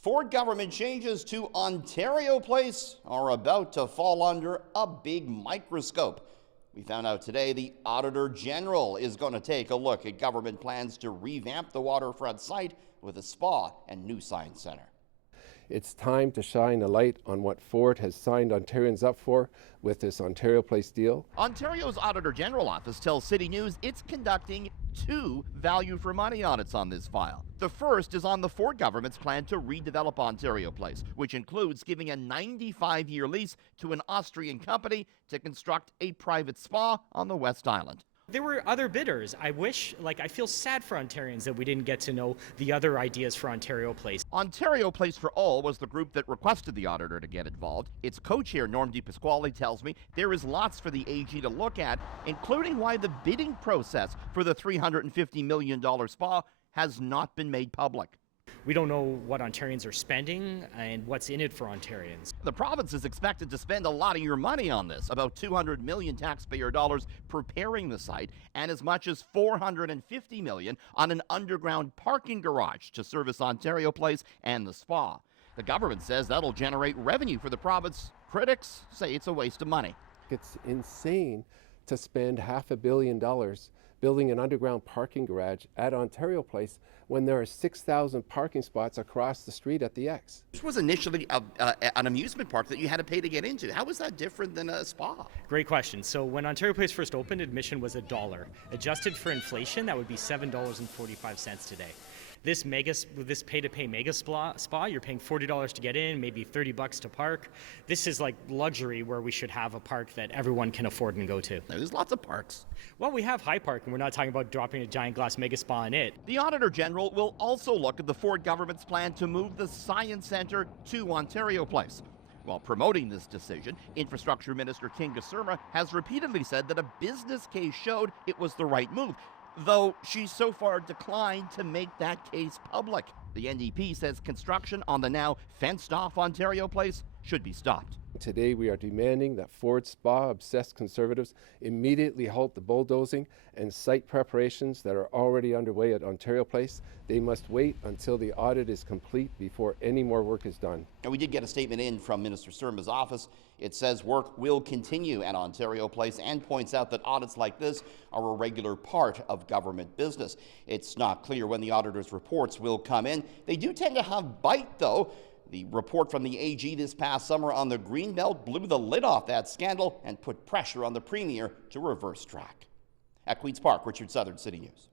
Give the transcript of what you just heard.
Ford government changes to Ontario Place are about to fall under a big microscope. We found out today the Auditor General is going to take a look at government plans to revamp the waterfront site with a spa and new science center. It's time to shine a light on what Ford has signed Ontarians up for with this Ontario Place deal. Ontario's Auditor General office tells CityNews it's conducting 2 value for money audits on this file. The first is on the Ford government's plan to redevelop Ontario Place, which includes giving a 95-year lease to an Austrian company to construct a private spa on the West Island. There were other bidders. I feel sad for Ontarians that we didn't get to know the other ideas for Ontario Place. Ontario Place for All was the group that requested the auditor to get involved. Its co-chair, Norm DePasquale, tells me there is lots for the AG to look at, including why the bidding process for the $350 million spa has not been made public. We don't know what Ontarians are spending and what's in it for Ontarians. The province is expected to spend a lot of your money on this, about $200 million taxpayer dollars preparing the site, and as much as $450 million on an underground parking garage to service Ontario Place and the spa. The government says that'll generate revenue for the province. Critics say it's a waste of money. It's insane to spend $500 million building an underground parking garage at Ontario Place when there are 6,000 parking spots across the street at the X. This was initially an amusement park that you had to pay to get into. How is that different than a spa? Great question. So when Ontario Place first opened, admission was $1. Adjusted for inflation, that would be $7.45 today. This pay-to-pay mega spa, you're paying $40 to get in, maybe $30 to park. This is like luxury where we should have a park that everyone can afford and go to. There's lots of parks. Well, we have High Park, and we're not talking about dropping a giant glass mega spa in it. The Auditor General will also look at the Ford government's plan to move the Science Centre to Ontario Place. While promoting this decision, Infrastructure Minister Kinga Surma has repeatedly said that a business case showed it was the right move, though she's so far declined to make that case public. The NDP says construction on the now fenced-off Ontario Place should be stopped. Today we are demanding that Ford spa-obsessed Conservatives immediately halt the bulldozing and site preparations that are already underway at Ontario Place. They must wait until the audit is complete before any more work is done. And we did get a statement in from Minister Surma's office. It says work will continue at Ontario Place and points out that audits like this are a regular part of government business. It's not clear when the auditor's reports will come in. They do tend to have bite, though. The report from the AG this past summer on the Greenbelt blew the lid off that scandal and put pressure on the Premier to reverse track. At Queen's Park, Richard Southern, City News.